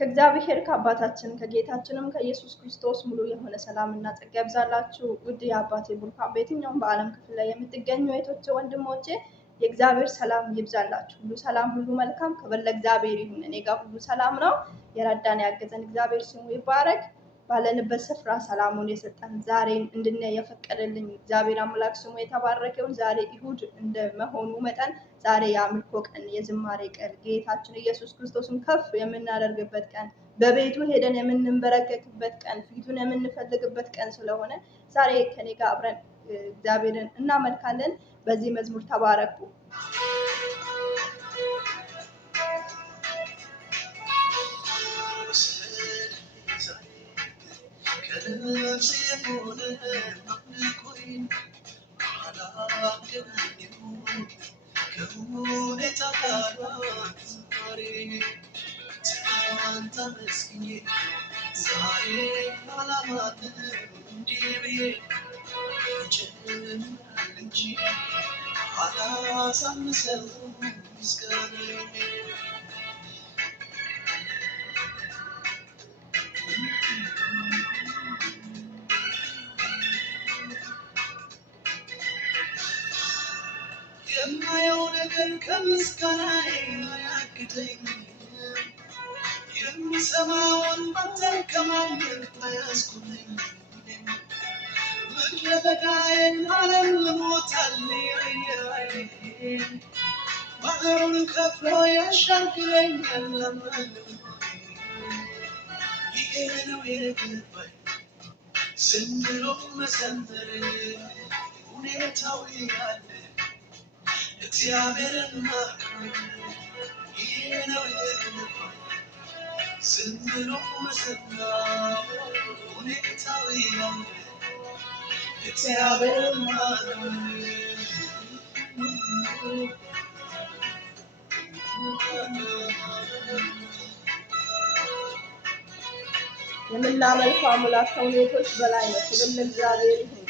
ከእግዚአብሔር ከአባታችን ከጌታችንም ከኢየሱስ ክርስቶስ ሙሉ የሆነ ሰላምና ጸጋ ይብዛላችሁ። ውድ የአባቴ ቡሩካን በየትኛውም በዓለም ክፍል ላይ የምትገኙ እህቶቼ፣ ወንድሞቼ የእግዚአብሔር ሰላም ይብዛላችሁ። ሁሉ ሰላም፣ ሁሉ መልካም ክብር ለእግዚአብሔር ይሁን። እኔ ጋር ሁሉ ሰላም ነው። የረዳን ያገዘን እግዚአብሔር ስሙ ይባረክ። ባለንበት ስፍራ ሰላሙን የሰጠን ዛሬን እንድናይ የፈቀደልኝ እግዚአብሔር አምላክ ስሙ የተባረከውን ዛሬ እሁድ እንደመሆኑ መጠን ዛሬ የአምልኮ ቀን፣ የዝማሬ ቀን፣ ጌታችን ኢየሱስ ክርስቶስን ከፍ የምናደርግበት ቀን፣ በቤቱ ሄደን የምንበረከክበት ቀን፣ ፊቱን የምንፈልግበት ቀን ስለሆነ ዛሬ ከኔ ጋር አብረን እግዚአብሔርን እናመልካለን። በዚህ መዝሙር ተባረኩ። የማየው ነገር ከምስጋናዬ አያግደኝ፣ የምሰማውን አንተን ከማምለክ አያስቆመኝ። ምድረ በዳዬን ዓለም ልሞታል ባህሩን ከፍሎ ያሻግረኛል ለማንም። ይሄ ነው የገባኝ ዝም ብሎ መዘመር ሁኔታው ያለ እግዚአብሔርን ማክበር። ይሄ ነው የገባኝ ዝም ብሎ መዘመር ሁኔታው ያለ እግዚአብሔርን ማክበር። የምናመልከው አምላክ ከሁኔታዎች በላይ ነው። ክብር ለእግዚአብሔር ይሁን።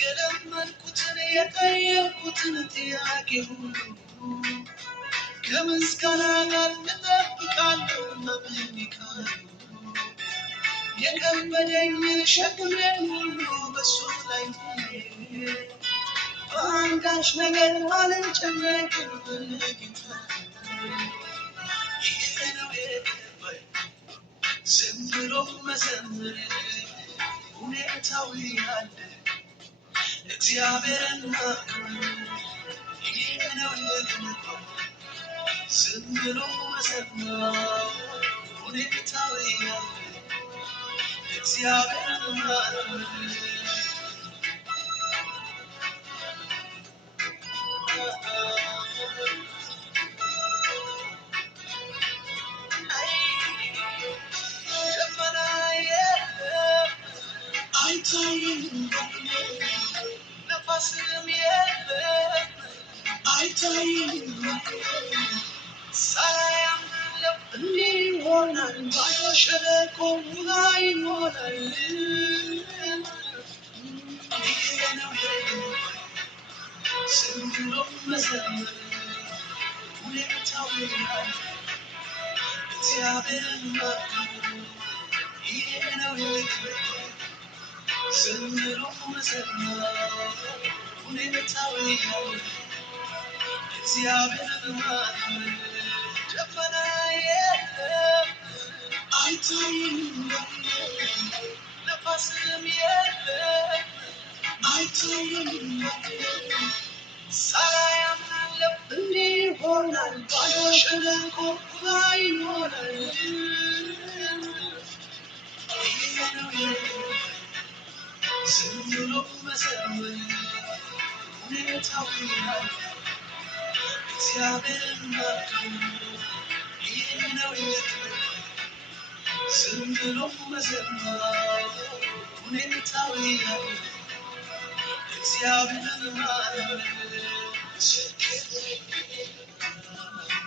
የለመንኩትን የጠየኩትን ጥያቄ ሁሉ ከምስጋና ጋር እጠብቃለሁ። በምኒካሉ የከበደኝን ሸክሜን ሁሉ በሱ ላይ በአንዳች ነገር አልጨነቅም በጌታ። ይሄ ነው የገባኝ ዝም ብሎ መዘመር ሁኔታው ያለ እግዚአብሔርን ማክበር። ይሄ ነው የገባኝ ዝም ብሎ መዘመር ሁኔታው ያለ እግዚአብሔርን ማክበር። ነፋስም የለም አይታይም፣ ሳላያም እንዲህ ይሆናል። ባዶ ሸለቆ ውሃ ይሞላል። ይሄ ነው ዝም ብሎ መዘመር ሁኔታው ያለ እግዚአብሔርን ማክበር። ይሄ ነው ዝም ብሎ መዘመር ሁኔታው ያለ እግዚአብሔርን ማክበር። ደመና የለም አይታይም፣ ነፋስም የለም አይታይም፣ ሳላያም እንዲህ ይሆናል። ባዶ ሸለቆ ውሃ ይሞላል። ይሄ ነው መዘመር ሁኔታው እግዚአብሔርን ማክበር ይህ ነው የክብር ዝም ብሎ መዘመር ሁኔታው እግዚአብሔርን ማክበር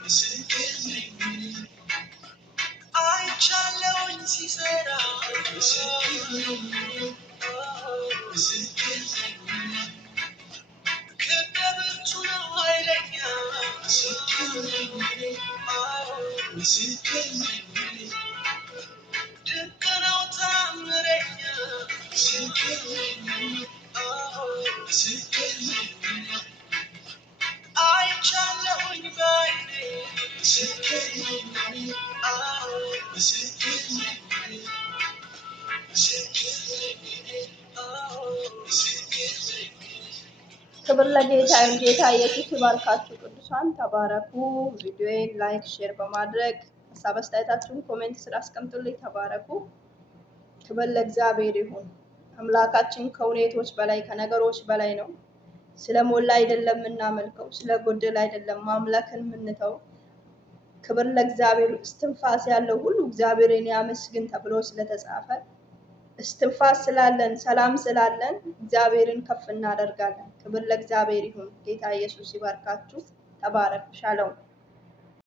ምስክር ነኝ አይቻለሁኝ ሲሰራ ምስክር ነኝ ከደብርቱ ነው ኃይለኛ ምስክር ነኝ ምስክር ነኝ ድንቅ ነው ታምረኛ ምስክር ነኝ ምስክር ነኝ አይቻለሁኝ ባይኔ ምስክር ነኝ ምስክር ነኝ ምስክር ነኝ ምስክር ነኝ ክብር ለጌታ ይሁን። ጌታ ኢየሱስ ይባርካችሁ። ቅዱሳን ተባረኩ። ቪዲዮዬን ላይክ፣ ሼር በማድረግ ሀሳብ አስተያየታችሁን ኮሜንት ስር አስቀምጡልኝ። ተባረኩ። ክብር ለእግዚአብሔር ይሁን። አምላካችን ከሁኔቶች በላይ ከነገሮች በላይ ነው። ስለሞላ አይደለም የምናመልከው፣ ስለጎደል አይደለም ማምለክን የምንተው። ክብር ለእግዚአብሔር። እስትንፋስ ያለው ሁሉ እግዚአብሔርን ያመስግን ተብሎ ስለተጻፈ እስትንፋስ ስላለን ሰላም ስላለን እግዚአብሔርን ከፍ እናደርጋለን። ክብር ለእግዚአብሔር ይሁን። ጌታ ኢየሱስ ይባርካችሁ። ተባረኩ። ሻሎም